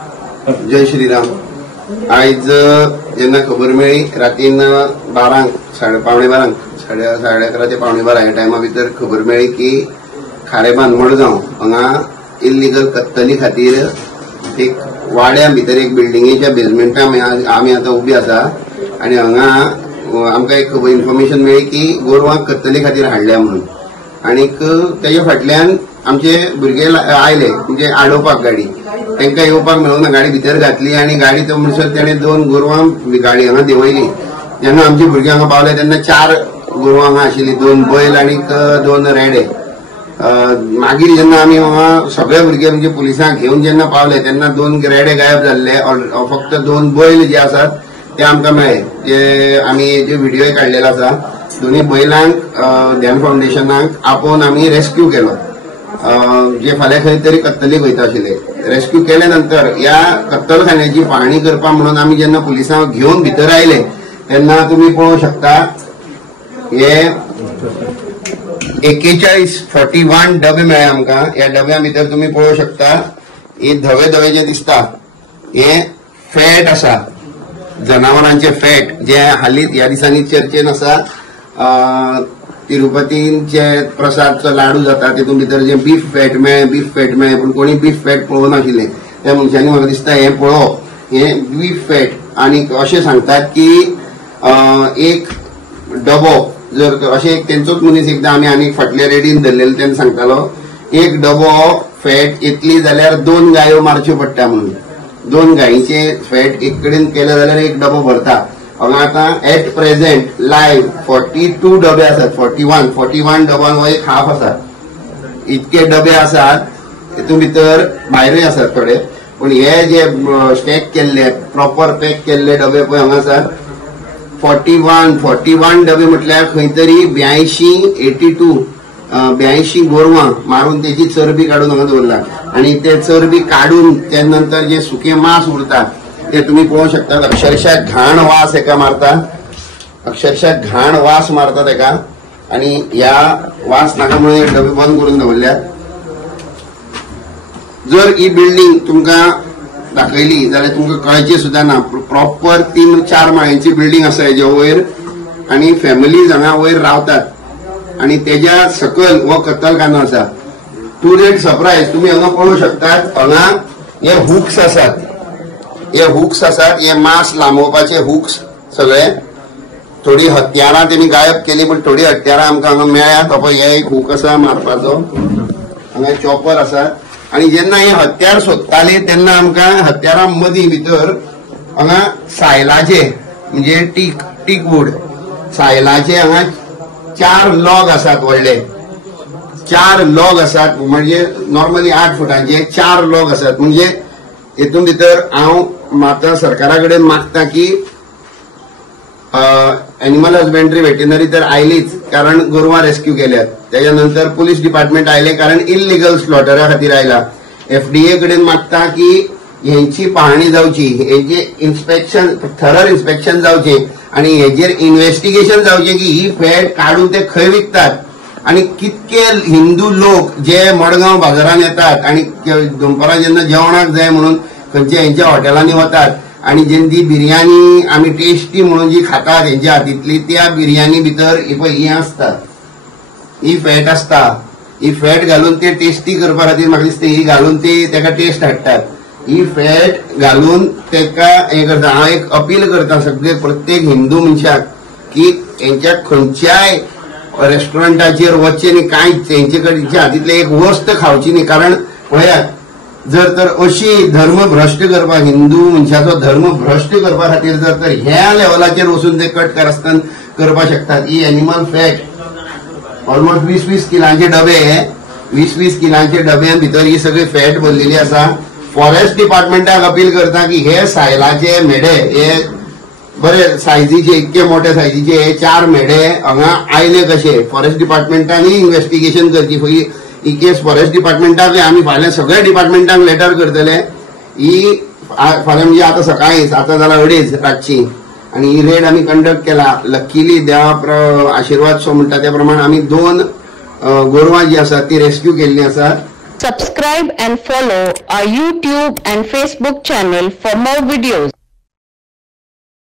जय श्रीराम। आज जेन्ना खबर मेळ्ळी रातीन 12 पावणे 12 साडे 11 ते पावणे 12 ह्या टायमा भितर खबर मेळ्ळी की खारेबांद मडगांव हांगा इल्लीगल कत्तली खातीर एक वाड्या भितर एक बिल्डिंगेच्या बेजमेंटान आमी आतां उबी आसा आनी हांगा आमकां एक इन्फॉर्मेशन मेळ्ळी की गोरवां कत्तले खातीर हाडल्या म्हणून आनीक तेजे फाटल्यान आमचे भुरगे आयले म्हणजे आडोवपाक गाडी तांकां येवपाक मेळूना गाडी भितर घातली आनी गाडी तो म्हणसर तेणें 2 गोरवां गाडी हांगा देंवयली। जेन्ना आमचे भुरगे हांगा पावले तेन्ना 4 गोरवां हांगा आशिल्लीं, 2 बैल आनीक 2 रेडे। मागीर जेन्ना आमी हांगा सगळे भुरगे म्हणजे पुलिसांक घेवन जेन्ना पावले तेन्ना 2 रेडे गायब जाल्ले, फक्त 2 बैल जे आसात ते आमकां मेळ्ळे। जे आमी जे व्हिडिओ काडलेलो आसा दोन्ही बैलांक ध्यान फाउंडेशनाक आपोवन आमी रेस्क्यू केलो, जे फाल्यां खंय तरी कत्तलेक वयता आशिल्ले। रेस्क्यू केले नंतर ह्या कत्तलखान्याची पाहणी करपा म्हणून आमी जेन्ना पुलिसांक घेवन भितर आयले तेन्ना तुमी पळोवंक शकता हे 41 डबे मेळ्ळे आमकां। ह्या डब्या भितर तुमी पळोवंक शकता हे धवे धवे जे दिसता हे फॅट आसा, जनावरांचे फॅट जे हालींच ह्या दिसांनी चर्चेन आसा। तिरुपतीचे प्रसादचो लाडू जाता तितून भितर जे बीफ फॅट मेळ्ळे पूण कोणी बीफ फॅट पळोवना आशिल्ले। त्या मनशांनी म्हाका दिसता हे पळोवप हे बीफ फॅट आनी अशें सांगतात की एक डबो जर अशें एक तेंचोच मनीस एकदां आमी आनी फाटल्या रेडीन धरलेलो तेन्ना सांगतालो एक डबो फॅट येतली जाल्यार 2 गायो मारच्यो पडटा म्हणून। 2 गायीचे फॅट एक कडेन केले जाल्यार एक डबो भरता। हांगा आतां एट प्रेझेंट लायव्ह 42 डबे आसात, 41 डबांक हो एक हाफ आसा। इतके डबे आसात तितून भितर भायरूय आसात थोडे, पूण हे जे स्टॅक केल्ले प्रॉपर पॅक केल्ले डबे पळय हांगा आसात 41 डबे म्हटल्यार खंय तरी 82 गोरवां मारून तेची चरबी काडून हांगा दवरला आनी ते चरबी काडून ते नंतर जे सुकें मांस उरता ते तुम्ही पळोवंक शकता। अक्षरशः घाण वास एका मारता, अक्षरशः घाण वास मारता तेका आनी ह्या वास नाका म्हणून डबे बंद करून दवरल्यात। जर ही बिल्डिंग तुमकां दाखयली जाल्यार तुमकां कळचे सुद्दां ना, प्रॉपर 3-4 माळ्यांची बिल्डिंग आसा हेजे वयर आनी फॅमिलीज हांगा वयर रावतात आनी तेज्या सकयल हो कत्तलखानो आसा। टू रेट सरप्रायज तुमी हांगा पळोवंक शकतात। हांगा हे हुक्स आसात, हे मांस लांबोवपाचे हुक्स सगळे। थोडी हत्यारां तेणी गायब केली पण थोडी हत्यारां आमकां हांगा मेळ्ळ्यात। हे एक हुक आसा मारपाचो, हांगा चॉपर आसा आनी जेन्ना हे हत्यार सोदताले तेन्ना आमकां हत्यारां मदीं भितर हांगा सायलाचे म्हणजे टीक वूड सायलाचे हांगा 4 लॉग आसात, व्हडले 4 लॉग आसात म्हणजे नॉर्मली 8 फुटांचे 4 लॉग आसात। म्हणजे हेतून भितर हांव माता सरकारा कडेन मागता की एनिमल हजबेंड्री वेटनरी तर आयलीच कारण गोरवां रेस्क्यू केल्यात, त्याच्या नंतर पुलीस डिपार्टमेंट आयले कारण इल्लीगल स्लॉटरा खातीर आयला। FDA कडेन मागता की हेंची पाहणी जावची, हेजे इन्स्पेक्शन थरर इन्स्पेक्शन जावचे आनी हेजेर इन्व्हेस्टिगेशन जावचे की ही फॅट काडून ते खंय विकतात आनी कितके हिंदू लोक जे मडगांव बाजारान येतात आनी दनपारां जेन्ना जेवणाक जाय म्हणून खंयच्या हेंच्या हॉटेलांनी वतात आनी जेन्ना बिर्याणी आमी टेस्टी म्हणून जी खातात हेंच्या हातींतली त्या बिर्याणी भितर ही आसता, ही फॅट आसता। ही फॅट घालून ते टेस्टी करपा खातीर म्हाका दिसता ही घालून ते तेका टेस्ट हाडटात। ही फॅट घालून तेका हें करता। हांव एक अपील करता सगळे प्रत्येक हिंदू मनशाक की हेंच्या खंयच्याय रेस्टॉरंटाचेर वचचे न्ही, कांयच तेंचे कडच्या हातींतले एक वस्त खावची न्ही। कारण पळयात जर तर अशी धर्म भ्रश्ट करपा हिंदू मनशाचो धर्म भ्रश्ट करपा खातीर जर तर ह्या लेवलाचेर वचून ते कट कारस्थान करपा शकतात। ही एनिमल फॅट ऑलमोस्ट 20-20 किलांचे डबे 20-20 किलांचे डब्यां भितर ही सगळी फॅट भरलेली आसा। फॉरेस्ट डिपार्टमेंटाक अपील करता की हे सायलाचे मेढे हे बरे सायजीचे इतके मोठे सायजीचे हे 4 मेढे हांगा आयले कशे, फॉरेस्ट डिपार्टमेंटांनी इन्व्हेस्टिगेशन करची। ही केस फॉरेस्ट डिपार्टमेंटाक आमी फाल्यां सगळ्या डिपार्टमेंटांक लेटर करतले। ही फाल्यां म्हणजे आतां सकाळींच आतां जाल्यार 2:30 रातची आनी ही रेड आमी कंडक्ट केला। लकीली देवा आशिर्वाद सो म्हणटा त्या प्रमाणे आमी 2 गोरवां जी आसात ती रेस्क्यू केल्ली आसात Subscribe and follow our YouTube and Facebook channel for more videos.